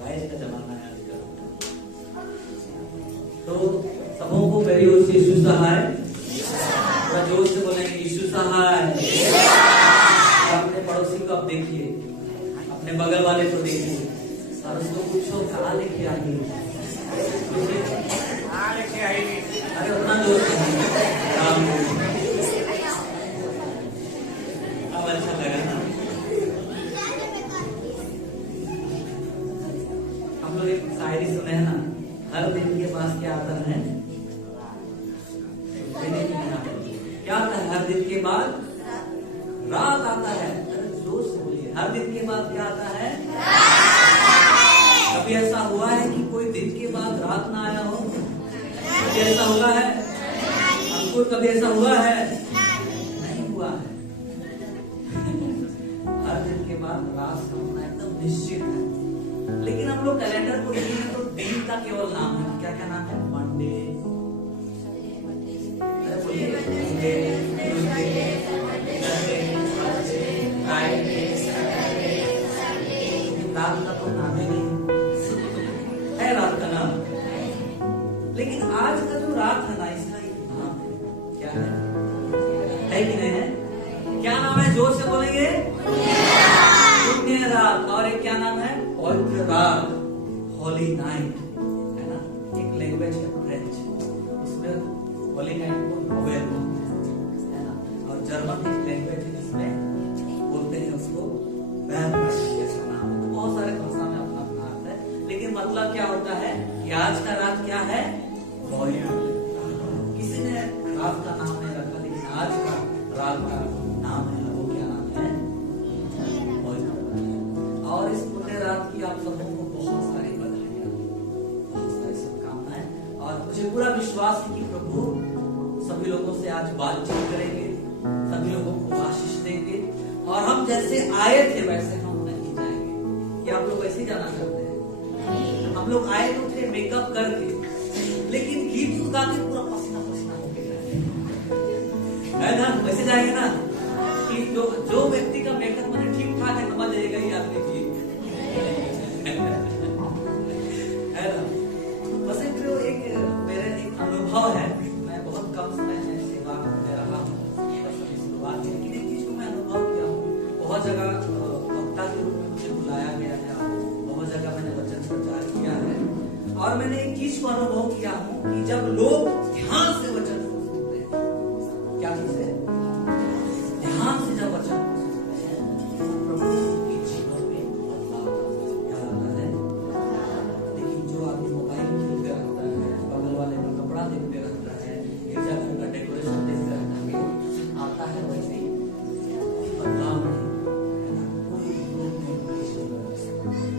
बारिश का जमाना है आजकल। तो सबों को मेरी ओर से यीशु सहाय, थोड़ा जोर से बोलेंगे यीशु सहाय। अपने पड़ोसी को अब देखिए, अपने बगल वाले को देखिए और उसको पूछो कहाँ लेके आई। अरे उतना जोर से अब अच्छा लगा ना। हम लोग एक शायरी सुने हैं ना, हर दिन के पास क्या आता है, क्या आता है, हर दिन के बाद रात आता है। अरे जोर से बोलिए, हर दिन के बाद क्या आता है, कभी ऐसा हुआ है कि कोई दिन के बाद रात ना आया हो? कभी ऐसा हुआ है हमको? कभी ऐसा हुआ है? नहीं हुआ है। हर दिन के बाद रात का होना एकदम निश्चित है। लेकिन हम लोग कैलेंडर को देखेंगे तो दिन का केवल नाम है, क्या क्या नाम है, मंडे, रात का तो नाम ही नहीं है, रात का नाम। लेकिन आज का जो रात है ना, इसका एक नाम है, क्या है कि नहीं है? क्या नाम है? जोर से बोलेंगे, पुण्य रात। और एक क्या नाम है? पवित्र रात, होली नाइट, है ना। एक लैंग्वेज है फ्रेंच, इसमें होली नाइट को नोवेल है ना। और जर्मन एक लैंग्वेज है जिसमें बोलते हैं उसको ऐसा नाम है। तो बहुत सारे भाषा में अपना अपना अर्थ है, लेकिन मतलब क्या होता है कि आज का रात क्या है, किसी ने रात का नाम नहीं रखा, लेकिन आज का रात का नाम है, वो क्या नाम है, और इस पुण्य रात की आप सबों को बहुत सारी बधाइयां, बहुत सारी शुभकामनाएं। और मुझे पूरा विश्वास है कि प्रभु सभी लोगों से आज बातचीत करेंगे, सभी लोगों को आशीष देंगे, और हम जैसे आए थे वैसे हम नहीं जाएंगे। क्या आप लोग वैसे ही जाना चाहते हैं? हम लोग आए तो थे मेकअप करके, लेकिन गीत गा के पूरा पसीना पसीना हो गया है ना। वैसे जाएंगे ना कि जो व्यक्ति का मेकअप मैंने ठीक ठाक है, समझ जाएगा ही आदमी की है ना। बस एक मेरा एक अनुभव है, मैं बहुत कम समय में सेवा में रहा हूँ, शुरुआत की, लेकिन एक चीज को मैं अनुभव किया हूँ। बहुत जगह वक्ता के रूप में मुझे बुलाया गया है, बहुत जगह मैंने वचन प्रचार किया है, और मैंने एक चीज को अनुभव किया हूँ कि जब लोग ध्यान से वचन को सुनते हैं, क्या चीज है, ध्यान से जब वचन को सुनते हैं, प्रभु के जीवन में बदलाव क्या आता है। लेकिन जो आदमी मोबाइल देखते रहता है, बगल वाले का कपड़ा देखते रहता है, गिरजाघर का डेकोरेशन देखते रहता है, आता है वैसे ही बदलाव नहीं,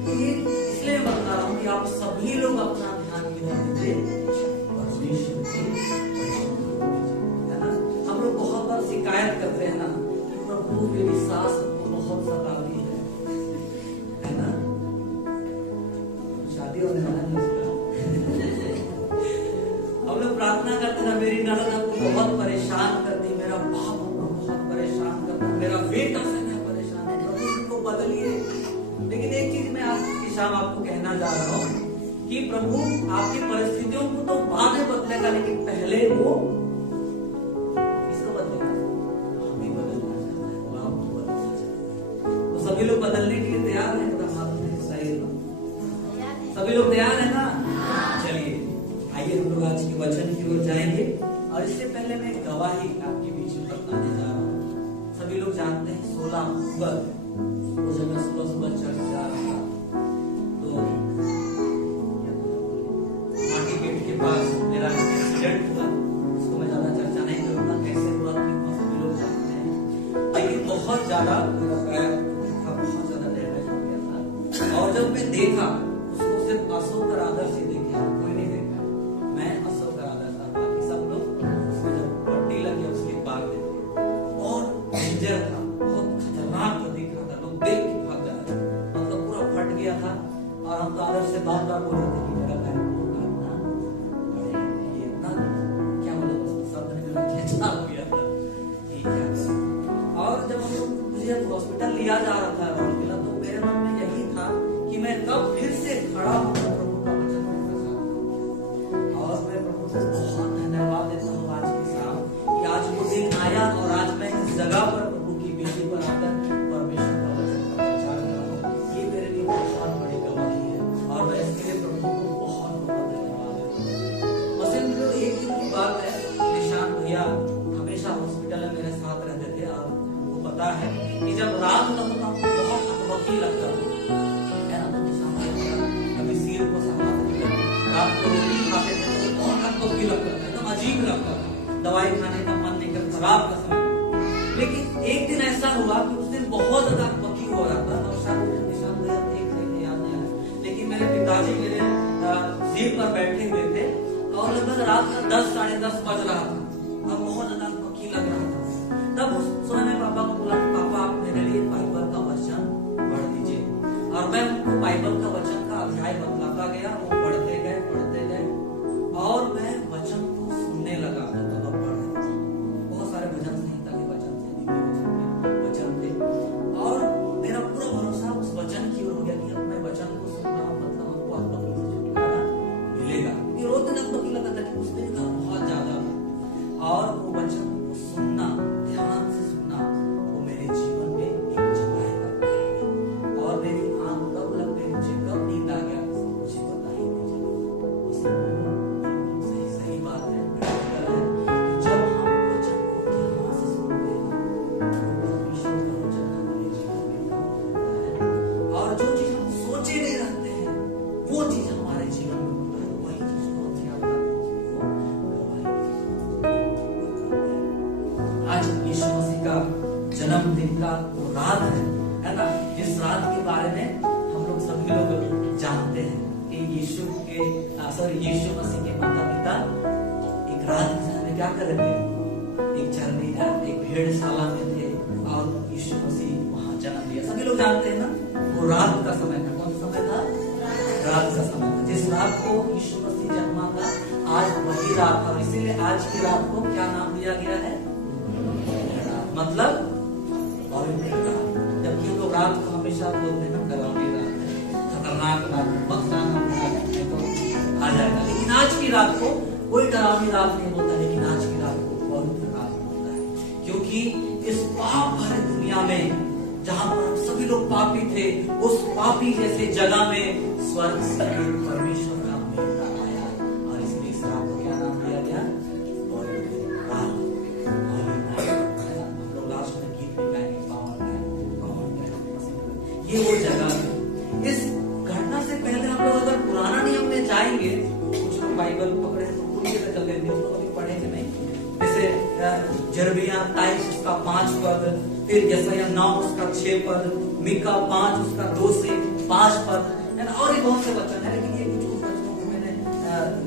ये इसलिए बता रहा हूँ कि आप सभी लोग अपना ध्यान दीजिए, है ना। हम लोग बहुत बार शिकायत करते हैं ना कि प्रभु मेरी सास को बहुत सताती है ना। शादी होने वाला है उसका। हम लोग प्रार्थना करते हैं, मेरी ननद हमको बहुत परेशान करती, मेरा बाप हमको बहुत परेशान करता, मेरा बेटा से मैं परेशान हूँ, प्रभु उनको बदलिए। लेकिन एक चीज मैं आज की शाम आपको कहना जा रहा हूँ कि प्रभु आपकी परिस्थितियों को तो बाद में बदलेगा, लेकिन पहले वो किसको बदलेगा, हमें बदलना चाहता है, वो आपको बदलना चाहता है। तो सभी लोग बदलने के लिए तैयार हैं? तो हाथ में बताइए, सभी लोग तैयार है ना? चलिए आइए हम लोग आज के वचन की ओर जाएंगे, और इससे पहले मैं गवाही आपके बीच में बताने जा रहा हूँ। सभी लोग जानते हैं 16 अक्टूबर वो जब मैं सुबह चर्च जा रहा था, तो माटी गेट के पास मेरा एक्सीडेंट हुआ। उसको मैं ज्यादा चर्चा नहीं करूंगा, कैसे हुआ सभी लोग जानते हैं, लेकिन बहुत ज्यादा मेरा पैर था, बहुत ज्यादा डैमेज हो गया था। और जब मैं देखा उसको सिर्फ अशोक राधर से देखा, कोई नहीं देखा, मैं अशोक राधर था, बाकी सब लोग उसमें जब पट्टी लगी उसके बाद देखे, और डेंजर था, बहुत खतरनाक दिख रहा था, लोग देख के भाग जा रहे थे, मतलब पूरा फट गया था। और हम तो आदर से बार बार बोल रहे थे कि मेरा पैर काटना, ये इतना क्या मतलब शब्द में मेरा खिंचाव हो गया था कि क्या करें। और जब हम लोग मुझे हॉस्पिटल लिया जा रहा था राउरकेला, तो मेरे मन में यही था कि मैं कब फिर से खड़ा होकर प्रभु का वचन को प्रचार करूं। और मैं प्रभु को बहुत धन्यवाद देता हूँ आज की शाम कि आज वो दिन आया और आज मैं इस जगह पर प्रभु की बेटी पर आकर परमेश्वर का वचन का प्रचार कर रहा हूँ। ये मेरे लिए बहुत बड़ी गवाही है और मैं इसके लिए प्रभु को बहुत बहुत धन्यवाद देता हूँ। मसीह मित्रों, एक दिन की बात है, निशान भैया हमेशा हॉस्पिटल में मेरे साथ रहते थे और उनको पता है कि जब रात होता तो हमको बहुत अकबकी लगता था, है ना। तो निशान भैया कभी सिर को सहलाते थे, रात को रोटी खाते थे तो बहुत अकबकी लगता था, एकदम अजीब लगता था, दवाई खाने का मन नहीं करता, रात का समय। लेकिन एक दिन ऐसा हुआ कि उस दिन बहुत ज्यादा अकबकी हो रहा था और शायद निशान भैया देख रहे थे, याद नहीं आ रहा, लेकिन मेरे पिताजी मेरे सीट पर बैठे हुए थे और लगभग रात का 10 साढ़े 10 बज रहा था और बहुत ज्यादा पकी लग रहा था। तब उस समय मैं पापा को बोला कि पापा आप मेरे लिए बाइबल का वचन पढ़ दीजिए। और मैं उनको बाइबल का वचन का अध्याय बतलाता गया, वो पढ़ते गए और मैं वचन को सुनने लगा। तो तब पढ़ रहे थे, बहुत सारे भजन संहिता के वचन थे, वचन थे और मेरा पूरा भरोसा उस वचन की ओर हो गया कि अब मैं वचन को सुनना मतलब हमको अकबकी से छुटकारा मिलेगा। रोज दिन अकबकी लगता था कि उस दिन का बहुत ज्यादा था और वो वचन को सुनना, ध्यान से सुनना, वो मेरे जीवन में एक जगाएगा। और मेरी आंख कब लग गई, मुझे कब नींद आ गया मुझे पता ही नहीं चला। सही बात है, जब हम वचन को ध्यान से सुनते हैं परमेश्वर का वचन हमारे जीवन में काम करता है और जो चीज हम सोचे नहीं रहते हैं वो चीज हमारे जीवन में होता है। वही चीज को हम क्या आज यीशु मसीह का जन्मदिन का रात है ना। इस रात के बारे में हम लोग सभी लोग जानते हैं कि यीशु मसीह के माता पिता एक रात में क्या कर रहे थे, एक चरनी एक भेड़शाला में थे और यीशु मसीह वहां जन्म लिया। सभी लोग जानते हैं ना, वो रात का समय था। कौन सा समय था? रात का समय था। जिस रात को यीशु मसीह जन्मा था आज वही रात था, इसीलिए आज की रात को क्या नाम दिया गया है? मतलब पवित्र रात। जबकि हम लोग रात को हमेशा बोलते हैं डरावनी रात है, खतरनाक रात है, वक्त आना तो आ जाएगा। लेकिन आज की रात को कोई डरावनी रात नहीं बोलता, लेकिन आज की रात को पवित्र रात बोलता है। क्योंकि इस पाप भरे दुनिया में जहां पर हम सभी लोग पापी थे, उस पापी जैसे जगह में स्वर्ग से परमेश्वर का मेहमान आया और इसलिए इस रात को क्या नाम दिया गया? पवित्र रात। हम लोग लास्ट में गीत में गाएंगे पावन है। ये वो जगह है। इस घटना से पहले हम लोग अगर पुराना नियम में जाएंगे, कुछ लोग बाइबल पकड़े तो पूरी तरह चल रहे थे, उसको कभी पढ़ेंगे नहीं। जैसे जर्मिया 23 उसका 5 पद, फिर यशायाह 9 उसका 6 पद, मीका 5 उसका 2 से 5 पद, और भी बहुत से वचन है। लेकिन ये कुछ वचनों को मैंने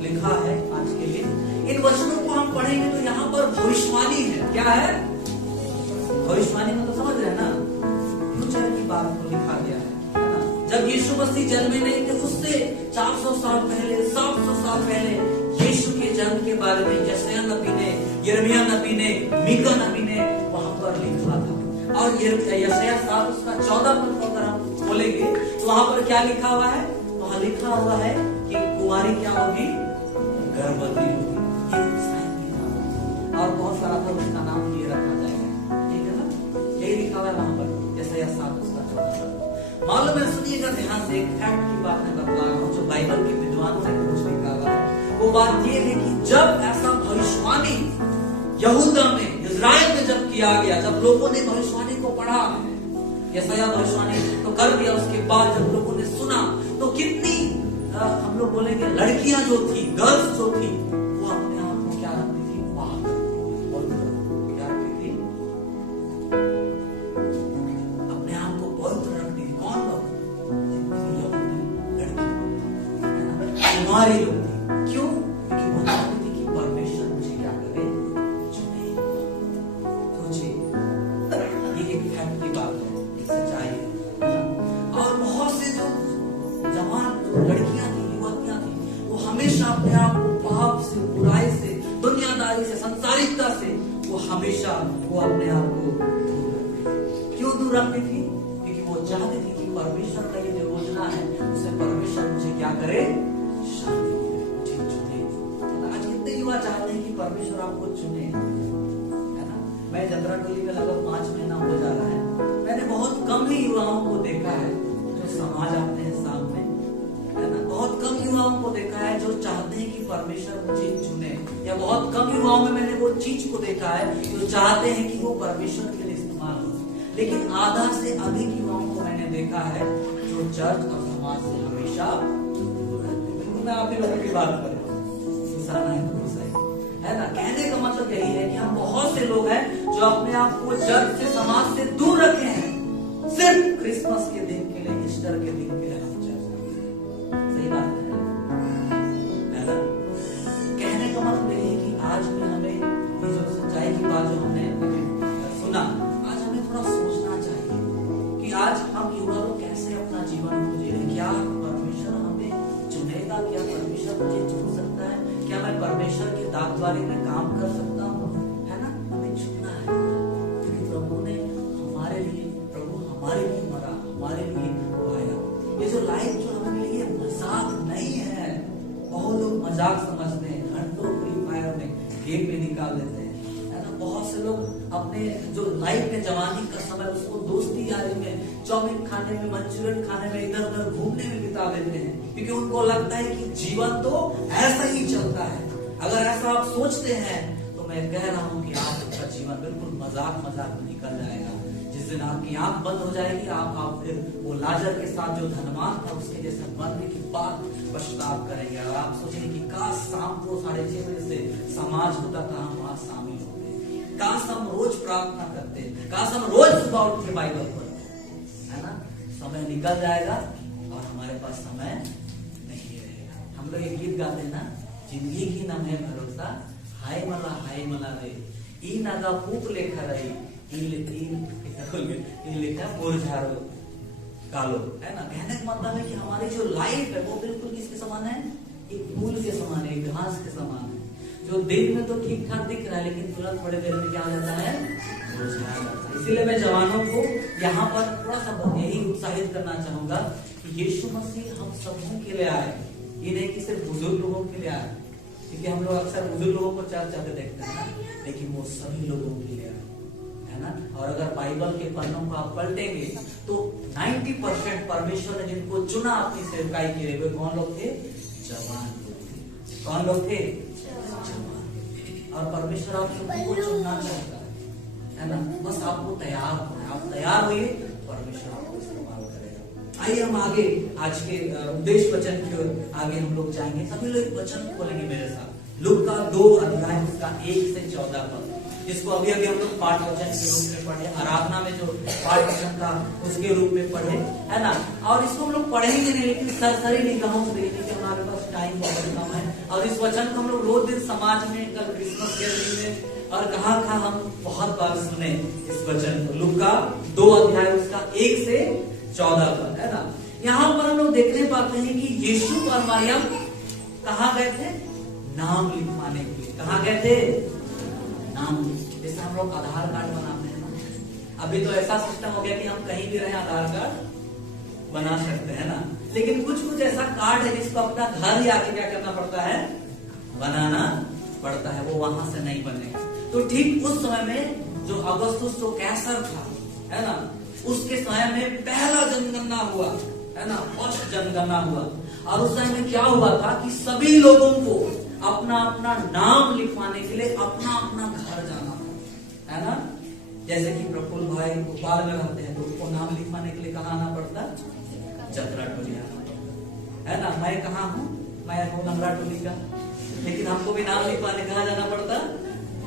लिखा है आज के लिए। इन वचनों को हम पढ़ेंगे तो यहाँ पर भविष्यवाणी है। क्या है भविष्यवाणी? मतलब समझ रहे हैं ना, फ्यूचर की बात को लिखा गया है ना। जब यीशु मसीह जन्मे नहीं थे उससे 400 साल पहले, 700 साल पहले यीशु के जन्म के बारे में यशायाह नबी ने, यिर्मयाह नबी ने, मीका नबी ने वहां पर लिखा था। और यशायाह 7 उसका 14 पद को अगर हम खोलेंगे तो वहां पर क्या लिखा हुआ है? वहां लिखा हुआ है कि कुमारी क्या होगी? गर्भवती होगी। और बहुत सारा था, उसका नाम ये रखा जाएगा, ठीक है ना। यही लिखा हुआ है वहां पर यशायाह 7 उसका 14 पद। मालूम है, सुनिएगा ध्यान से, एक फैक्ट की बात मैं बतला रहा हूँ जो बाइबल के विद्वानों ने कुछ लिखा हुआ है। वो बात ये है कि जब ऐसा भविष्यवाणी यहूदा में, इजराइल में जब किया गया, जब लोगों ने भविष्यवाणी को पढ़ा, यशायाह भविष्यवाणी तो कर दिया, उसके बाद जब लोगों ने सुना तो कितनी हम लोग बोलेंगे लड़कियां जो थी, गर्ल्स जो थी, वो अपने आप को क्या रखती थी? पाक। और क्या रखती थी? अपने आप को पवित्र रखती थी। कौन लोग? यहूदी लड़की, कुमारी लोग थी। क्यों? क्योंकि वो चाहती थी कि परमेश्वर मुझे क्या करे? चुने। सोचिए, ये एक फैक्ट की बात है, एक सच्चाई है। और बहुत से जो जवान लड़कियां थी, युवतियां थी, वो हमेशा अपने आप को पाप से, बुराई से, दुनियादारी से, संसारिकता से वो हमेशा वो अपने आप को दूर रखती थी। क्यों दूर रखती थी? क्योंकि वो चाहती थी कि परमेश्वर का ये जो योजना है उसे परमेश्वर परमेश्वर मुझे क्या करे, शांति दे, मुझे चुने। आज कितने युवा चाहते हैं कि परमेश्वर आपको चुने, है ना। मैं जंतरा टोली में लगभग 5 महीना हो जा रहा है, मैंने बहुत कम ही युवाओं को देखा है जो समाज आते हैं सामने, है ना। बहुत कम युवाओं को देखा है जो चाहते हैं कि परमेश्वर मुझे चुने, या बहुत कम युवाओं में मैंने वो चीज को देखा है जो चाहते हैं कि वो परमेश्वर के लिए इस्तेमाल हो। लेकिन आधा से अधिक युवाओं को मैंने देखा है जो चर्च और समाज से हमेशा दूर रहते हैं। बिल्कुल मैं आप ही लोगों की बात कर रहा हूँ, इंसान है तो सही, है ना। कहने का मतलब यही है कि हम बहुत से लोग हैं जो अपने आप को चर्च से, समाज से दूर रखे हैं, सिर्फ क्रिसमस के दिन के लिए, ईस्टर के दिन के लिए हम चर्च। सही बात है ना। कहने का मतलब यही है कि आज में हमें ये जो सच्चाई की बात जो हमने सुना, आज हमें थोड़ा सोचना चाहिए कि आज हम युवा लोग कैसे अपना जीवन को जी रहे। क्या परमेश्वर हमें चुनेगा? क्या परमेश्वर मुझे चुन सकता है? क्या मैं परमेश्वर के दागद्वारी में काम कर सकता हूँ, है ना। हमें चुनना है क्योंकि प्रभु ने हमारे लिए, प्रभु हमारे लिए मरा, हमारे लिए आया। ये जो लाइफ जो हमारे लिए मजाक नहीं है, बहुत लोग मजाक समझते हैं, घंटों फ्री फायर में गेम में निकाल देते हैं, है ना। बहुत से लोग अपने जो लाइफ में, जवानी का समय, उसको दोस्ती यारी में, चाउमीन खाने में, मंचूरियन खाने में, इधर उधर घूमने में बिता देते हैं, क्योंकि उनको लगता है कि जीवन तो ऐसा ही चलता है। अगर ऐसा आप सोचते हैं तो मैं कह रहा हूं कि आपका जीवन बिल्कुल मजाक में निकल जाएगा। जिस दिन आपकी आंख बंद हो जाएगी, आप फिर वो लाजर के साथ जो धनवान था उसके जैसे बनने की बात पछतावा करेंगे, और आप सोचेंगे कि काश शाम को 6:30 बजे से समाज होता था, हम वहां शामिल होते, काश हम रोज प्रार्थना करते, काश हम रोज सुबह उठ के बाइबल पढ़ते, है ना। समय निकल जाएगा और हमारे पास समय नहीं रहेगा। हम लोग एक गीत गाते हैं ना, जिंदगी की नाम है भरोसा, हाय मला रे, ई नागा फूक लेखा रही, लिखा मुरझारो कालो, है ना। कहने का मतलब है कि हमारी जो लाइफ है वो बिल्कुल किसके समान है, एक फूल के समान है, एक घास के समान है, जो दिन में तो ठीक ठाक दिख रहा है लेकिन तुरंत बड़े देर में क्या हो जाता है, मुरझा जाता है। इसीलिए मैं जवानों को यहाँ पर थोड़ा सा यही उत्साहित करना चाहूंगा कि यीशु मसीह हम सबों के लिए आए, ये नहीं कि सिर्फ बुजुर्ग लोगों के लिए आए, क्योंकि हम लोग अक्सर बुजुर्ग लोगों को चर्च जाते देखते हैं ना, लेकिन वो सभी लोगों के लिए आए, है ना। और अगर बाइबल के पन्नों को आप पलटेंगे तो 90% परमेश्वर ने जिनको चुना अपनी सेवकाई के लिए, वे कौन लोग थे, जवान लोग थे। कौन लोग थे, जवान। और परमेश्वर आप सबको चुनना चाहता है ना। बस आपको तैयार होना है, आप तैयार होइए, परमेश्वर आपको इस्तेमाल करेगा। आइए हम आगे आज के उपदेश वचन की ओर आगे हम लोग जाएंगे। सभी लोग एक वचन खोलेंगे मेरे साथ, लूका 2 अध्याय उसका 1 से 14 पद, जिसको अभी हम लोग पाठ वचन के रूप में पढ़े, आराधना में जो पाठ वचन था उसके रूप में पढ़े, है ना। और इसको हम लोग पढ़ेंगे नहीं, लेकिन सरसरी निगाहों से देखने के हमारे पास टाइम बहुत कम है, और इस वचन को हम लोग रोज दिन समाज में, कल क्रिसमस के दिन में और कहाँ हम बहुत बार सुने इस वचन को। लूका 2 अध्याय उसका 1 से 14 पद, है ना। यहाँ पर हम लोग देखने पाते हैं कि यीशु और मरियम कहाँ गए थे, नाम लिखवाने के लिए। कहाँ गए थे, नाम। जैसे हम लोग आधार कार्ड बनाते हैं ना, अभी तो ऐसा सिस्टम हो गया कि हम कहीं भी रहे आधार कार्ड बना सकते हैं ना, लेकिन कुछ ऐसा कार्ड है जिसको अपना घर ही आके क्या करना पड़ता है, बनाना पड़ता है, वो वहां से नहीं बनेगा। तो ठीक उस समय में जो अगस्तुस जो कैसर था, है ना, उसके समय में पहला जनगणना हुआ, है ना, फर्स्ट जनगणना हुआ, और उस समय में क्या हुआ था कि सभी लोगों को अपना अपना नाम लिखवाने के लिए अपना अपना घर जाना था, है ना। जैसे कि प्रफुल्ल भाई भोपाल में रहते हैं तो उनको नाम लिखवाने के लिए कहाँ आना पड़ता, जतरा टोली आना पड़ता, है ना। मैं कहाँ हूँ, मैं हूँ लंगड़ा टोली का, लेकिन हमको भी नाम लिखवाने कहाँ जाना पड़ता,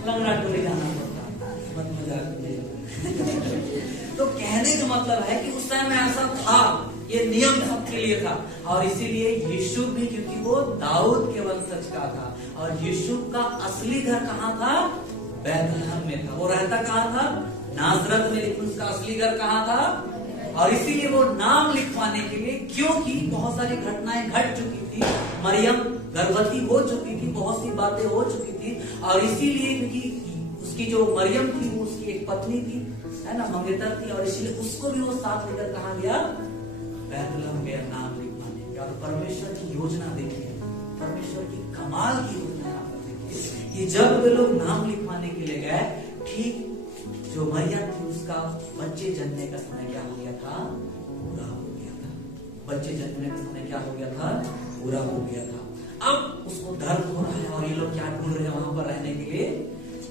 लंगड़ा टोली जाना पड़ता। मत मजाक तो कहने का मतलब है कि उस टाइम में ऐसा था, ये नियम सबके लिए था, और इसीलिए यीशु भी, क्योंकि वो दाऊद के वंशज का था, और यीशु का असली घर कहाँ था, बैतलहम में था। वो रहता कहाँ था, नाजरत में, लेकिन उसका असली घर कहाँ था, और इसीलिए वो नाम लिखवाने के लिए, क्योंकि बहुत सारी घटनाएं घट चुकी थी, मरियम गर्भवती हो चुकी थी, बहुत सी बातें हो चुकी थी, और इसीलिए क्योंकि उसकी जो मरियम थी वो उसकी एक पत्नी थी, है ना, मंगेतर थी, और इसलिए उसको भी वो साथ लेकर कहाँ गया, बैतलहम गया नाम लिखवाने। और परमेश्वर की योजना देखिए, परमेश्वर की कमाल की योजना यहाँ पर देखिए कि जब वे लोग नाम लिखवाने के लिए गए, ठीक जो मरियम थी उसका बच्चे जन्मने का समय क्या हो गया था, पूरा हो गया था। बच्चे जन्मने का समय क्या हो गया था, पूरा हो गया था। अब उसको दर्द हो रहा है और ये लोग क्या ढूंढ रहे हैं, वहां पर रहने के लिए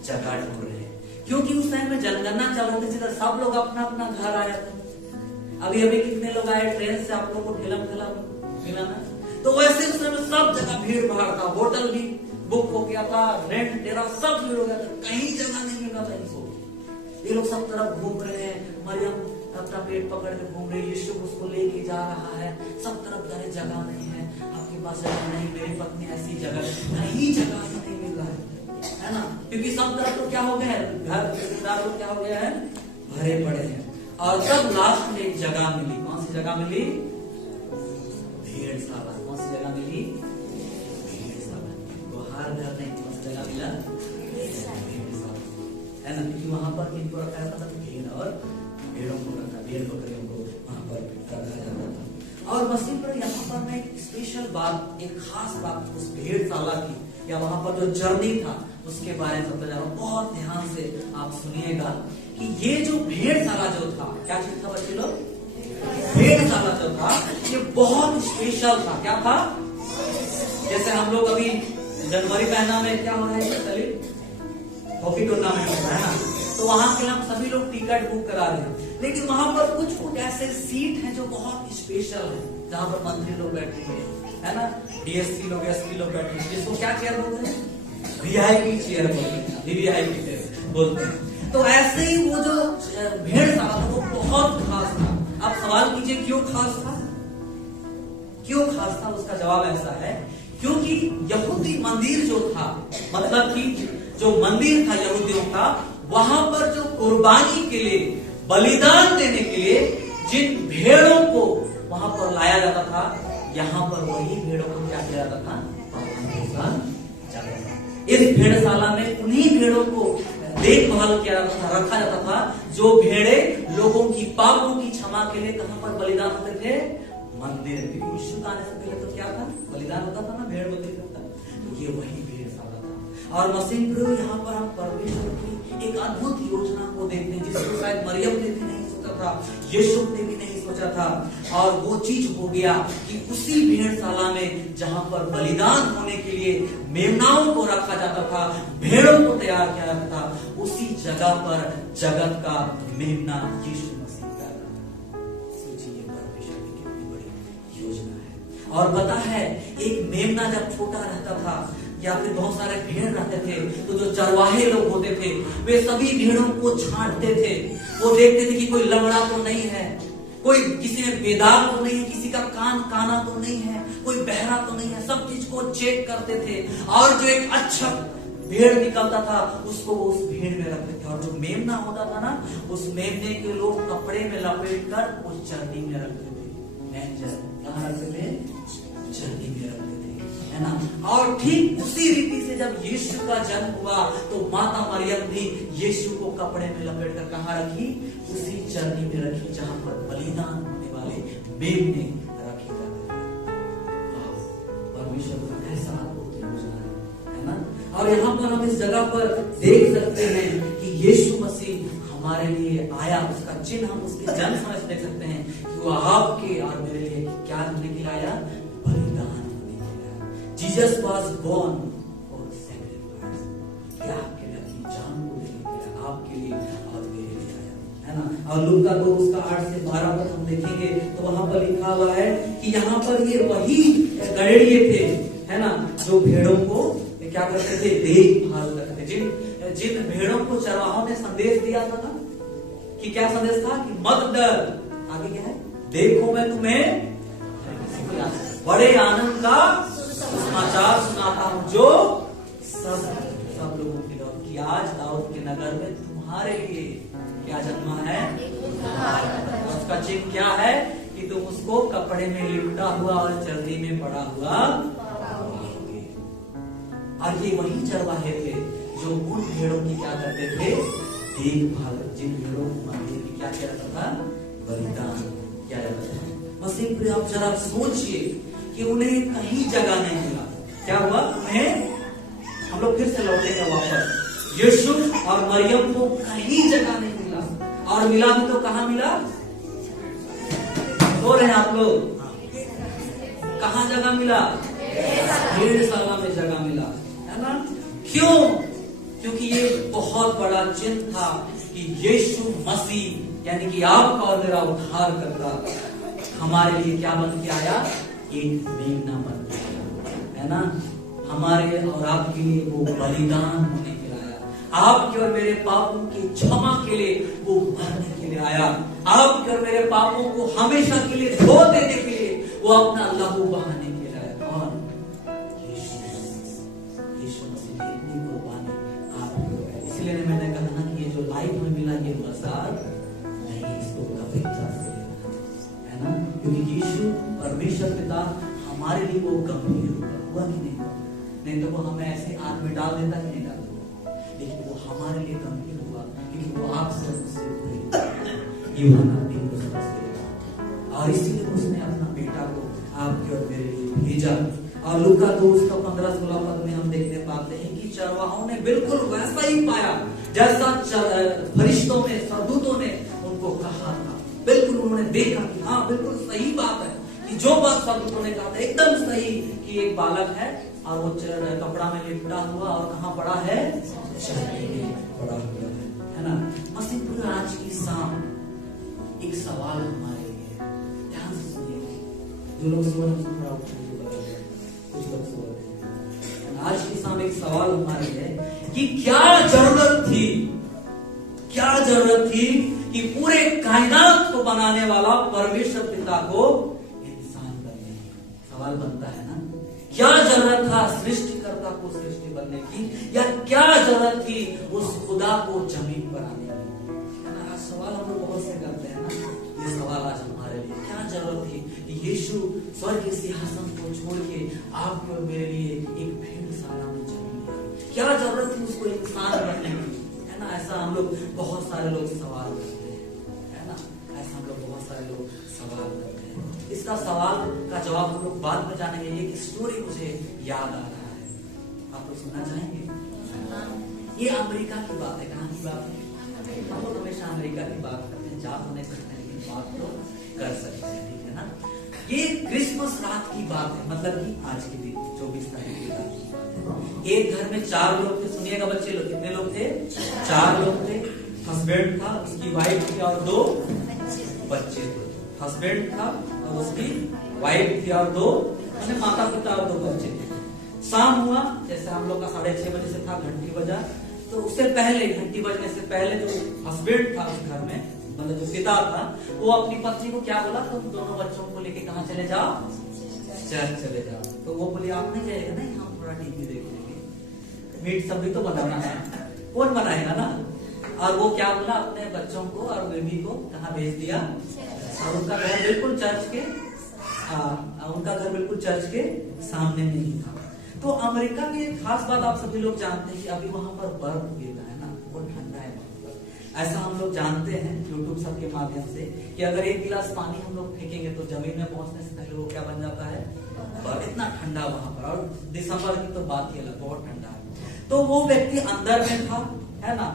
जगह ढूंढ रहे हैं, क्योंकि उस टाइम में जनगणना चल रही थी, सब लोग अपना अपना घर आए थे। अभी अभी कितने लोग आए ट्रेन से, आप लोग को ठेला मिला ना, तो वैसे उस समय सब जगह भीड़ भाड़ था, होटल भी बुक हो गया था, रेंट तेरा सब भीड़ हो गया था, कहीं जगह नहीं मिल रहा था इनको। ये लोग सब तरफ घूम रहे हैं, मरियम अपना पेट पकड़ के घूम रही है, यीशु उसको लेके जा रहा है, सब तरफ जा रहे, जगह नहीं है, आपके पास जगह नहीं, मेरी पत्नी ऐसी जगह, कहीं जगह नहीं मिल रहा है ना, क्योंकि सब तरफ तो क्या हो गया है, घर रिश्तेदार लोग क्या हो गया है, भरे पड़े हैं। और तब लास्ट में एक जगह मिली, कौन सी जगह मिली, भेड़शाला। कौन सी जगह मिली, भेड़शाला। बाहर घर नहीं, कौन सी जगह मिला, भेड़शाला, है ना, क्योंकि वहां पर किनको रखा जाता था, भेड़ और भेड़ों को रखा, भेड़ बकरियों को वहां पर रखा जाता था। और मसीह पर यहाँ पर मैं एक स्पेशल बात, एक खास बात उस भेड़शाला की या वहां पर जो जर्नी था उसके बारे में बताया जा रहा हूं। बहुत ध्यान से आप सुनिएगा कि ये जो भेड़शाला जो था, क्या चीज था बच्चे लोग, भेड़शाला जो था ये बहुत स्पेशल था। क्या था, जैसे हम लोग अभी जनवरी महीना में क्या हो रहा है, चलिए हॉकी टूर्नामेंट हो रहा है ना, तो वहां के हम सभी लोग टिकट बुक करा रहे हैं, लेकिन वहां पर कुछ कुछ ऐसे सीट हैं जो बहुत स्पेशल है, जहां पर मंत्री लोग बैठेंगे, है ना, डीएसपी लोग, एसपी लोग बैठेंगे, जिसको क्या चेयर बोलते हैं, वीआईपी चेयर बोलते हैं, वीआईपी चेयर बोलते हैं। तो ऐसे ही वो जो भेड़शाला था वो बहुत खास था। आप सवाल कीजिए क्यों खास था, क्यों खास था, उसका जवाब ऐसा है क्योंकि यहूदी मंदिर जो था, मतलब कि जो मंदिर था यहूदियों का, वहां पर जो कुर्बानी के लिए, बलिदान देने के लिए जिन भेड़ों को वहां पर लाया जाता था, यहाँ पर वही भेड़ों को क्या किया जाता था, इस भेड़शाला में उन्हीं भेड़ों को देखभाल किया जाता था, रखा जाता था, जो भेड़े लोगों की पापों की क्षमा के लिए कहां पर बलिदान होते थे, मंदिर में। यीशु आने से पहले तो क्या था, बलिदान होता था ना, भेड़ बकरी होता, तो ये वही भेड़शाला था। और मसीह प्रभु यहाँ पर हम परमेश्वर की एक अद्भुत योजना को देखते हैं, जिसको शायद मरियम ने भी नहीं सोचा था, यीशु ने भी नहीं सोचा था, और वो चीज हो गया कि उसी भेड़शाला में जहां पर बलिदान होने के लिए मेमनाओं को रखा जाता था, भेड़ों को तैयार किया जाता था, उसी जगह पर जगत का मेमना यीशु मसीह का था। सोचिए परमेश्वर की कितनी बड़ी योजना है। और पता है, एक मेमना जब छोटा रहता था या फिर बहुत सारे भेड़ रहते थे, तो जो चरवाहे लोग होते थे वे सभी भेड़ों को छांटते थे, वो देखते थे कि कोई लंगड़ा तो नहीं है, कोई किसी में बेदाग तो नहीं है, किसी का कान काना तो नहीं है, कोई बहरा तो नहीं है, सब चीज को चेक करते थे। और जो एक अच्छा भेड़ निकलता था उसको उस भेड़ में रखते थे, और जो मेमना होता था ना, उस मेमने के लोग कपड़े में लपेट कर उस चर्नी में रखते थे। कहाँ रखते थे, चर्नी में रखते थे, है ना। और ठीक उसी रीति से जब यीशु का जन्म हुआ तो माता मरियम भी यीशु को कपड़े में लपेट कर कहाँ रखी, उसी चर्नी में रखी जहां पर बलिदान होने वाले मेमने रखे जाते थे। परमेश्वर का ऐसा अद्भुत योजना है ना। और यहाँ पर हम इस जगह पर देख सकते हैं कि यीशु मसीह हमारे लिए आया, उसका चिन्ह हम उसके जन्म समय से देख सकते हैं कि वो आपके और मेरे लिए क्या होने के लिए आया, बलिदान होने के लिए आया। Jesus was born for sacrifice, क्या आपके लिए अपनी जान को देने के लिए, आपके लिए और मेरे लिए आया, है ना। और लूका 2 उसका 8 से 12 तक हम देखेंगे तो वहां पर लिखा हुआ है कि यहाँ पर ये वही गड़ेड़िए थे, है ना, जो भेड़ों को क्या करते थे, देखभाल करते थे। जिन भेड़ों को चरवाहों ने संदेश दिया था ना, कि क्या संदेश था, कि मत डर, आगे क्या है, देखो मैं तुम्हें बड़े आनंद का समाचार सुनाता हूं, जो सब लोगों के लिए, कि आज दाऊद के नगर में तुम्हारे लिए क्या जन्मा है, उसका चिन्ह क्या है, कि तुम उसको कपड़े में लिपटा हुआ और चर्नी में पड़ा हुआ। और ये वही चरवाहे थे जो उन भेड़ों की क्या करते थे, देखभाल, जिन भेड़ों को मंदिर में क्या किया जाता था, बलिदान किया जाता था। मसीह प्रिय, आप जरा सोचिए कि उन्हें कहीं जगह नहीं मिला। क्या हुआ? उन्हें, हम लोग फिर से लौटेंगे वापस, यीशु और मरियम को कहीं जगह नहीं मिला, और मिला भी तो कहाँ मिला? सो रहे हैं आप लोग? कहाँ जगह मिला? भेड़शाला में जगह मिला, है ना? क्यों? क्योंकि ये बहुत बड़ा चिन्ह था कि यीशु मसीह यानी कि आपका और मेरा उद्धार करता हमारे लिए क्या बन के आया? एक मेमना बन के आया, है ना? हमारे और आपके लिए वो बलिदान होने के लिए आया, आपके और मेरे पापों की क्षमा के लिए वो मरने के लिए आया, आपके और मेरे पापों को हमेशा के लिए धो देने के लिए वो अपना लहू बहाने के लिए आया। और यीशु मसीह ने इतनी कुर्बानी आपको, इसलिए मैंने कहा ना कि ये जो लाइफ में मिला ये मजाक नहीं, इसको गंभीरता से लेना, है ना? क्योंकि यीशु परमेश्वर पिता हमारे लिए वो गंभीर हुआ कि नहीं? नहीं तो वो हमें ऐसे आग में डाल देता कि नहीं डाल देता, लेकिन वो हमारे लिए गंभीर हुआ क्योंकि वो आपसे मुझसे और इसीलिए उसने अपना बेटा को आपके और मेरे लिए भेजा। और लूका 2:15-16 पद में हम देखने पाते हैं कि चरवाहों ने बिल्कुल वैसा ही पाया जैसा फरिश्तों ने, सरदूतों ने उनको कहा था। बिल्कुल उन्होंने देखा कि हाँ बिल्कुल सही बात है कि जो बात सरदूतों ने कहा था एकदम सही, कि एक बालक है और वो कपड़ा में लिपटा हुआ और कहाँ पड़ा है? पड़ा हुआ है ना? मसीह आज की शाम एक सवाल हमारे लिए, ध्यान से सुनिए, जो लोग सो रहे हैं थोड़ा उठिए, कुछ लोग सो रहे हैं। आज की शाम एक सवाल हमारे लिए कि क्या जरूरत थी कि पूरे कायनात को बनाने वाला परमेश्वर पिता को इंसान बनने की? सवाल बनता है ना, क्या जरूरत था सृष्टिकर्ता को सृष्टि बनने की, या क्या जरूरत थी उस खुदा को जमीन पर आने की? है ना? आज सवाल हम लोग बहुत से करते हैं ना, ये सवाल आज हमारे लिए, क्या जरूरत थी कि यीशु स्वर्ग के सिंहासन को छोड़ के आपके और मेरे लिए एक भेड़शाला में जन्म लिया? क्या जरूरत थी उसको इंसान बनने की? है ना? ऐसा हम लोग बहुत सारे लोग सवाल करते हैं, है ना? ऐसा हम लोग बहुत सारे लोग सवाल करते हैं। इसका सवाल का जवाब हम लोग बाद में जानेंगे। एक स्टोरी मुझे याद आ रहा है, आप लोग सुनना चाहेंगे? ये अमेरिका की बात है। कहाँ की बात है? हम लोग हमेशा अमेरिका की बात करते हैं, जा तो नहीं सकते लेकिन बात तो कर सकते हैं, ठीक है ना? ये क्रिसमस रात की बात है, मतलब कि आज के दिन 24 तारीख की रात की बात है। एक घर में 4 लोग थे, सुनिएगा बच्चे लोग, कितने लोग थे? 4 लोग थे। हस्बैंड था, उसकी वाइफ थी और 2 बच्चे थे। हस्बैंड था और उसकी वाइफ थी और 2 माता पिता और 2 बच्चे थे। शाम हुआ, जैसे हम लोग का 6:30 बजे से था, घंटी बजा, तो उससे पहले, घंटी बजने से पहले जो हस्बैंड था उस घर में, मतलब जो पिता था, वो अपनी पत्नी को क्या बोला? तुम दोनों बच्चों को लेके कहाँ चले जाओ? चर्च चले जाओ। तो वो बोली आप नहीं जाएगा? नहीं, हम थोड़ा टीवी देख लेंगे, मीट सब्जी तो बनाना है, कौन बनाएगा ना? और वो क्या बोला? अपने बच्चों को और बेबी को कहाँ भेज दिया? और उनका घर बिल्कुल चर्च के, उनका घर बिल्कुल चर्च के सामने में ही था। तो अमेरिका की एक खास बात आप सभी लोग जानते हैं कि अभी वहां पर बर्फ गिरता है ना, बहुत ठंडा है वहां पर। ऐसा हम लोग जानते हैं यूट्यूब सब के माध्यम से कि अगर 1 गिलास पानी हम लोग फेंकेंगे तो जमीन में पहुंचने से पहले वो क्या बन जाता है? बर्फ। इतना ठंडा वहां पर, और दिसंबर की तो बात ही अलग, बहुत ठंडा है। तो वो व्यक्ति अंदर में था, है ना?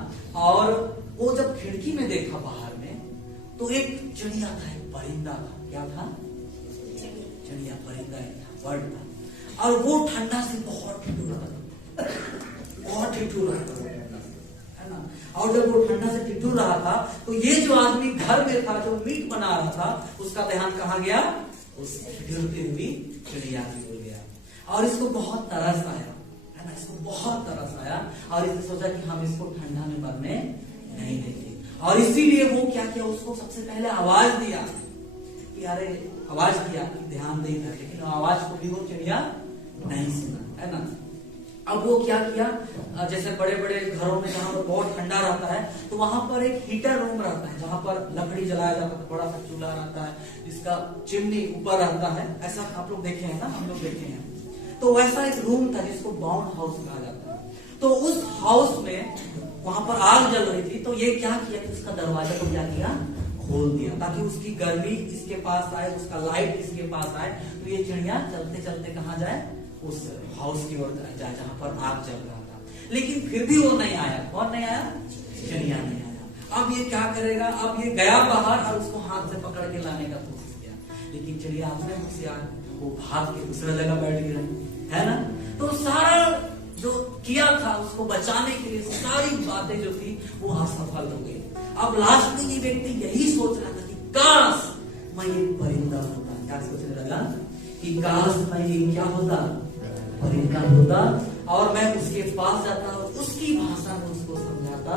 और वो जब खिड़की में देखा बाहर में, तो एक चिड़िया था, एक परिंदा था। क्या था? चिड़िया, परिंदा, बर्ड था। और वो ठंडा से बहुत ठिठुर रहा था, बहुत ठिठुर रहा था, है ना? और जब वो ठंडा से ठिठुर रहा था तो ये जो आदमी घर में था, जो मीट बना रहा था, उसका ध्यान कहाँ गया? उस ठिठुरती हुई चिड़िया की ओर गया। और इसको बहुत तरस आया, है ना? इसको बहुत तरस आया और इसने सोचा कि हम इसको ठंडा में मरने नहीं देंगे। और इसीलिए वो क्या किया? उसको सबसे पहले आवाज दिया कि अरे, आवाज दिया कि ध्यान दे, लेकिन आवाज को भी वो चिड़िया नहीं सुना, है ना? अब वो क्या किया? जैसे बड़े बड़े घरों में जहां पर बहुत ठंडा रहता है तो वहां पर एक हीटर रूम रहता है, जहां पर लकड़ी जलाया जाता है, बड़ा सा चूल्हा रहता है, जिसका चिमनी ऊपर रहता है। ऐसा आप लोग देखे हैं ना, हम लोग देखे हैं। तो वैसा एक रूम था जिसको बाउंड हाउस कहा जाता है। तो उस हाउस में वहां पर आग जल रही थी, तो ये क्या किया कि उसका दरवाजा को क्या किया? खोल दिया ताकि उसकी गर्मी इसके पास आए, उसका लाइट इसके पास आए, तो ये चिड़िया चलते चलते कहाँ जाए, उस हाउस की ओर जाए जहां पर आग जल रहा था। लेकिन फिर भी वो नहीं आया। कौन नहीं आया? चिड़िया नहीं आया। अब ये क्या करेगा? अब ये गया बाहर और उसको हाथ से पकड़ के लाने का कोशिश किया, लेकिन चिड़िया अपने होशियार, वो भाग के दूसरे जगह बैठ गया, है ना। तो सारा जो किया था उसको बचाने के लिए सारी बातें जो थी वो असफल हो गई। अब लास्ट में ये व्यक्ति यही सोच रहा था कि काश मैं ये परिंदा होता। क्या सोचने लगा? कि काश मैं ये क्या होता, परिंदा होता, और मैं उसके पास जाता और उसकी भाषा में उसको समझाता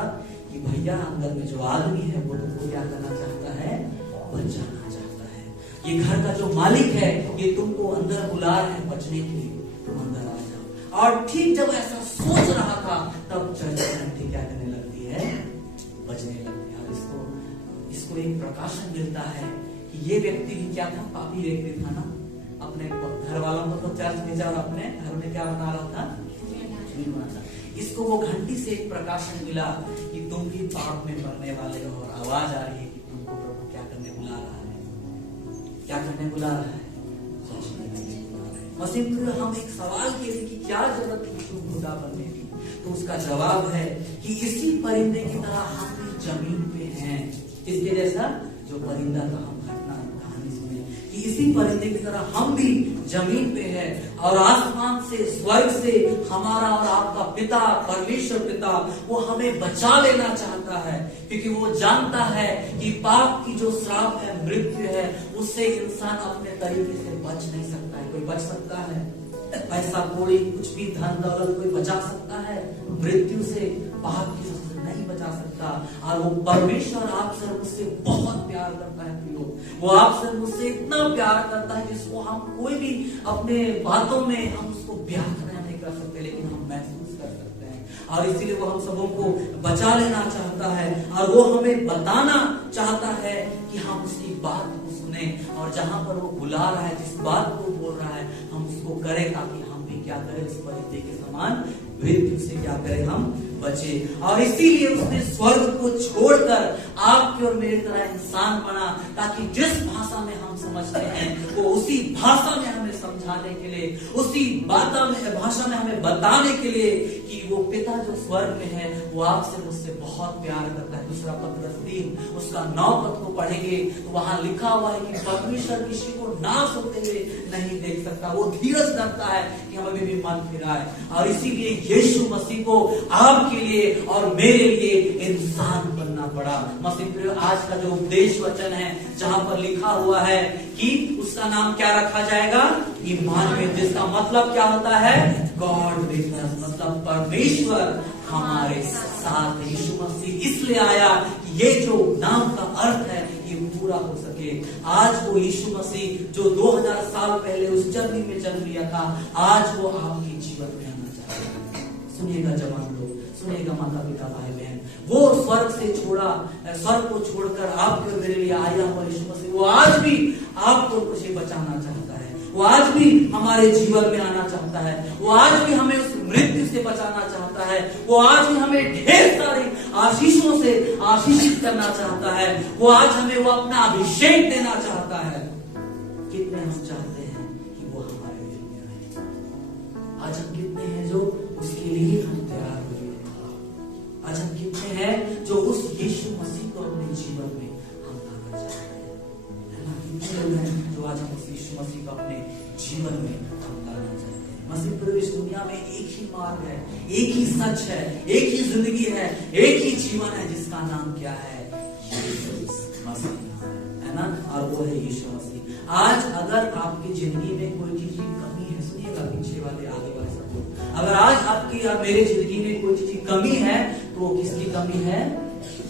कि भैया अंदर में जो आदमी है वो तुमको क्या करना चाहता है, बचाना चाहता है। ये घर का जो मालिक है ये तुमको अंदर बुला रहा है बचने के लिए, तुम अंदर आ जाओ। और ठीक जब ऐसा सोच रहा था तब चर्चा क्या करने लगती है, बचने लगती है। और इसको एक प्रकाशन मिलता है कि ये व्यक्ति भी क्या था, पापी व्यक्ति था ना। अपने घर वालों को तो चर्च भेजा और अपने घर में क्या बना रहा था, इसको वो घंटी से एक प्रकाशन मिला कि तुम भी पाप में मरने वाले हो, और आवाज आ रही है कि तुमको प्रभु क्या करने बुला रहा है, क्या करने बुला रहा है, मसीह। हम एक सवाल किए थे कि क्या जरूरत थी खुदा बनने की, तो उसका जवाब है कि इसी परिंदे की तरह हम भी जमीन पे हैं। किसके जैसा? जो परिंदा का हम कहानी सुने कि इसी परिंदे की तरह हम भी जमीन पे है, और आसमान से, स्वर्ग से हमारा और आपका पिता, परमेश्वर पिता, वो हमें बचा लेना चाहता है, क्योंकि वो जानता है कि पाप की जो श्राप है, मृत्यु है, उससे इंसान अपने तरीके से बच नहीं सकता है। कोई बच सकता है? पैसा कौड़ी, कुछ भी धन दौलत कोई बचा सकता है मृत्यु से? पाप की नहीं बचा सकता। और वो परमेश्वर आपसे मुझसे बहुत प्यार करता है प्रियो, वो आपसे मुझसे इतना प्यार करता है जिसको हम कोई भी अपने बातों में हम उसको बयान नहीं कर सकते, लेकिन हम महसूस कर सकते हैं। और इसीलिए वो हम सबों को बचा लेना चाहता है, और वो हमें बताना चाहता है कि हम उसकी बात को सुने, और जहां पर वो बुला रहा है, जिस बात को बोल रहा है, हम उसको करें, ताकि हम भी क्या करें, इस परिंदे के समान मृत्यु से क्या करें, हम बचे। और इसीलिए उसने स्वर्ग को छोड़कर आपके और मेरी तरह इंसान बना, ताकि जिस भाषा में हम समझते हैं वो उसी भाषा में हमें समझाने के लिए, उसी भाषा में हमें बताने के लिए कि वो पिता जो स्वर्ग में है वो आपसे मुझसे बहुत प्यार करता है। दूसरा पत्रस 3 उसका 9 पद को पढ़ेंगे तो वहां लिखा हुआ है कि परमेश्वर किसी को नाश होते हुए नहीं देख सकता, वो धीरज रखता है कि हमें भी मन फिराए। और इसीलिए यीशु मसीह को आपके लिए और मेरे लिए इंसान बनना पड़ा। मसीह आज का जो उपदेश वचन है जहां पर लिखा हुआ है कि उसका नाम क्या रखा जाएगा, इम्मानुएल, जिसका मतलब क्या होता है, गॉड विद अस, मतलब परमेश्वर हमारे साथ। यीशु मसीह इसलिए आया कि ये जो नाम का अर्थ है ये पूरा हो सके। आज वो यीशु मसीह जो 2000 साल पहले उस जर्नी में जन्म लिया था, आज वो आपके जीवन में आना चाहता है। सुनिएगा जवान लोग, सुनिएगा माता पिता भाई बहन, वो स्वर्ग को छोड़कर आपके और मेरे लिए आया हुआ यीशु मसीह, वो आज भी आपको मुझे बचाना चाहता है, वो आज भी हमारे जीवन में आना चाहता है, वो आज भी हमें उस मृत्यु से बचाना चाहता है, वो आज भी हमें ढेर सारी आशीषों से आशीषित करना चाहता है, वो आज हमें वो अपना अभिषेक देना चाहता है। कितने हम चाहते हैं कि वो हमारे दिल में आए। आज हम कितने हैं जो उसके लिए हम तैयार हुए हैं? आज हम कितने हैं जो उस यीशु मसीह को अपने जीवन में हम लाना चाहते हैं? कितने लोग हैं जो आज हम उस यीशु मसीह को अपने जीवन में हम लाना चाहते हैं? मसीह प्रभु इस दुनिया में एक ही मार्ग है, एक ही सच है, एक ही जिंदगी है, एक ही जीवन है, जिसका नाम क्या है, यीशु मसीह है ना, और वो है यीशु मसीह। आज अगर आपकी जिंदगी में कोई चीज की कमी है, सुनिएगा पीछे वाले आगे वाले सब, अगर आज आपकी या मेरे जिंदगी में कोई चीज की कमी है तो वो किसकी कमी है,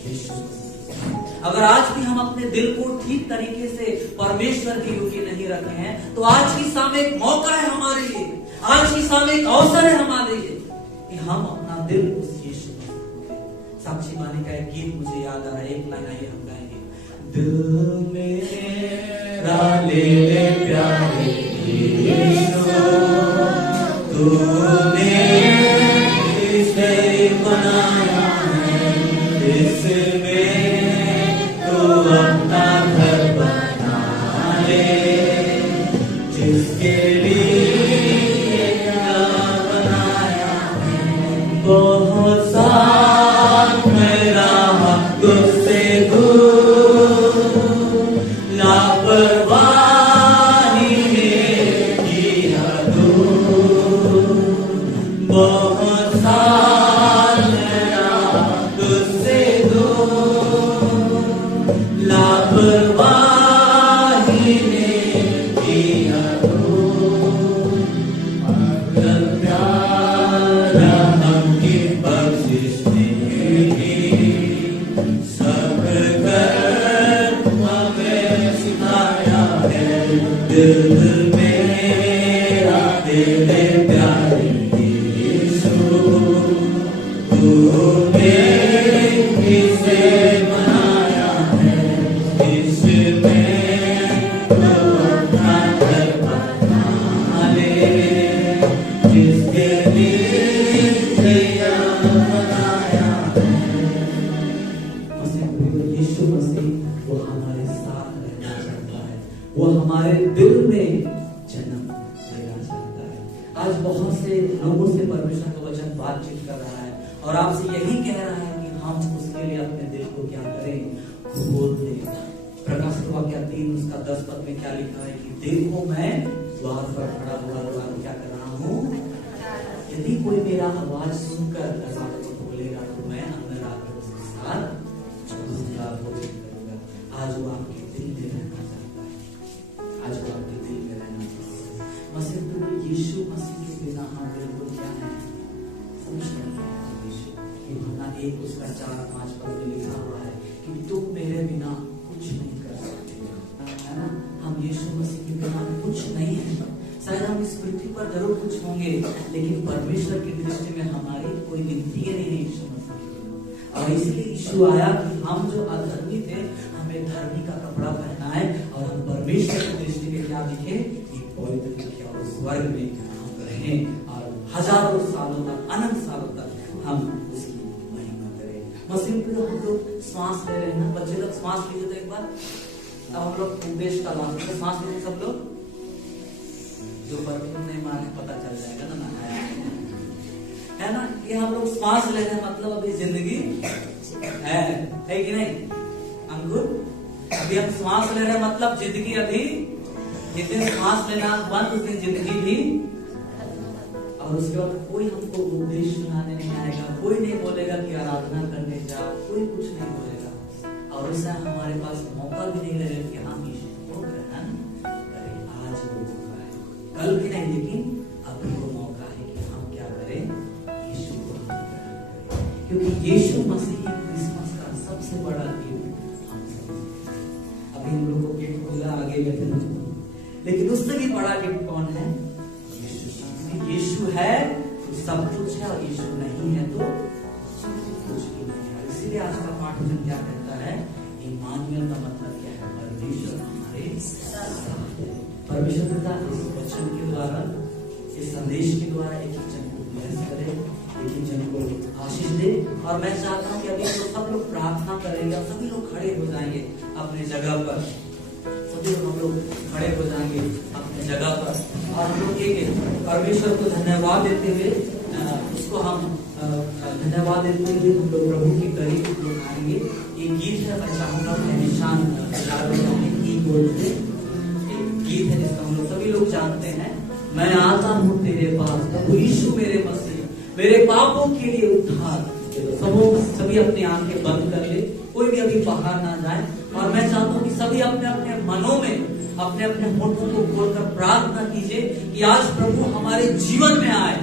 यीशु मसीह। अगर आज भी हम अपने दिल को ठीक तरीके से परमेश्वर के योग्य नहीं रखे हैं तो आज की सामने एक मौका है हमारे लिए, आज की सामने एक अवसर है हमारे लिए कि हम अपना दिल उस यीशु मसीह। साक्षी बानी का एक गीत मुझे याद आ रहा है, एक लाइन आइए हम गाएंगे, दिल मेरा ले ले प्यारे यीशु, तूने इसे बनाया है, इसमें तो अपना तेरे प्यारे यीशु, तूने इसे बनाया है, इसमें तो अपना घर बना ले, जिसके लिए दिया बनाया है। यीशु मसीह वो हमारे साथ रहना चाहता है, वो हमारे दिल में जन्म लेना चाहता है। आज बहुत से लोगों से परमेश्वर का वचन बातचीत कर रहा है और आपसे यही कह रहा है कि हम उसके लिए अपने दिल को क्या करें, खोल दें। प्रकाशित वाक्य 3 उसका 10 पद में क्या लिखा है कि देखो मैं द्वार पर खड़ा हुआ द्वार क्या कर रहा हूँ, यदि कोई मेरा आवाज सुनकर दरवाजे को खोलेगा तो मैं अंदर आकर उसके साथ भोजन करूंगा। आज वो आपके दिल में रहना चाहता है, आज वो आपके दिल में रहना चाहता है। मसीह प्रभु यीशु मसीह के बिना हम बिल्कुल क्या है, कुछ नहीं है। यीशु यूहन्ना 1 उसका 4-5 पद में लिखा हुआ है कि तुम मेरे बिना कुछ नहीं कर सकते, है ना। हम यीशु मसीह के बिना कुछ नहीं है। शायद हम इस पृथ्वी पर जरूर कुछ होंगे, लेकिन परमेश्वर की दृष्टि में हमारी कोई गिनती नहीं है यीशु मसीह के बिना। और इसलिए यीशु आया कि हम जो अधर्मी थे हमें धर्मी का कपड़ा पहनाए और हम परमेश्वर की दृष्टि में क्या दिखे, एक पवित्र दिखे और स्वर्ग में हम रहें और हजारों सालों तक, अनंत सालों तक हम उसकी महिमा करें। मसीह पे हम लोग श्वास ले रहे हैं ना, बच्चे लोग श्वास लीजिए तो एक बार। अब हम लोग उपदेश का लाभ श्वास लीजिए सब लोग, जो परफ्यूम नहीं मारे पता चल जाएगा ना नहाया है ना। ये हम लोग श्वास ले रहे हैं मतलब अभी जिंदगी है कि नहीं अंकुर? अभी हम श्वास ले रहे हैं मतलब जिंदगी अभी, जिस दिन श्वास लेना बंद उस दिन जिंदगी भी। और उसके बाद कोई हमको उपदेश सुनाने नहीं आएगा, कोई नहीं बोलेगा कि आराधना करने जाओ, कोई कुछ नहीं बोलेगा। और उससे हमारे पास मौका भी नहीं रहेगा कि हम यीशु को ग्रहण करें। आज वो मौका है, कल भी नहीं लेकिन अभी वो मौका है कि हम क्या करें, यीशु को हम ग्रहण करें। क्योंकि यीशु मसीह क्रिसमस का सबसे बड़ा गिफ्ट हम सब। अभी हम लोग को गिफ्ट मिला आगे बैठे, लेकिन उससे भी बड़ा गिफ्ट कौन है, यीशु। यीशु है तो सब कुछ है और यीशु नहीं है तो कुछ भी नहीं है। इसीलिए आज का पाठ वचन क्या कहता है, इम्मानुएल का मतलब क्या है, परमेश्वर हमारे साथ है। परमेश्वर पिता इस वचन के द्वारा, इस संदेश के द्वारा एक एक जन को ब्लेस करे, एक एक जन को आशीष दे। और मैं चाहता हूँ कि अभी तो सब लोग प्रार्थना करेंगे और सभी लोग खड़े हो जाएंगे अपने जगह पर, सभी हम लोग खड़े हो जाएंगे अपने जगह पर और हम लोग एक परमेश्वर को धन्यवाद देते हुए, उसको हम धन्यवाद देते हुए हम लोग प्रभु के करीब लोग आएंगे। एक गीत है, मैं चाहूंगा मैं निशान कीबोर्ड से एक गीत है जिसका हम लोग सभी लोग जानते हैं। मैं आता हूँ तेरे पास प्रभु यीशु मेरे मसीह, मेरे पापों के लिए उद्धार। सभी अपनी आंखें बंद कर ले, कोई भी अभी बाहर ना जाए। और मैं चाहता हूँ कि सभी अपने अपने मनों में अपने अपने होठों को खोलकर प्रार्थना कीजिए कि आज प्रभु हमारे जीवन में आए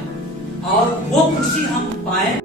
और वो खुशी हम पाए।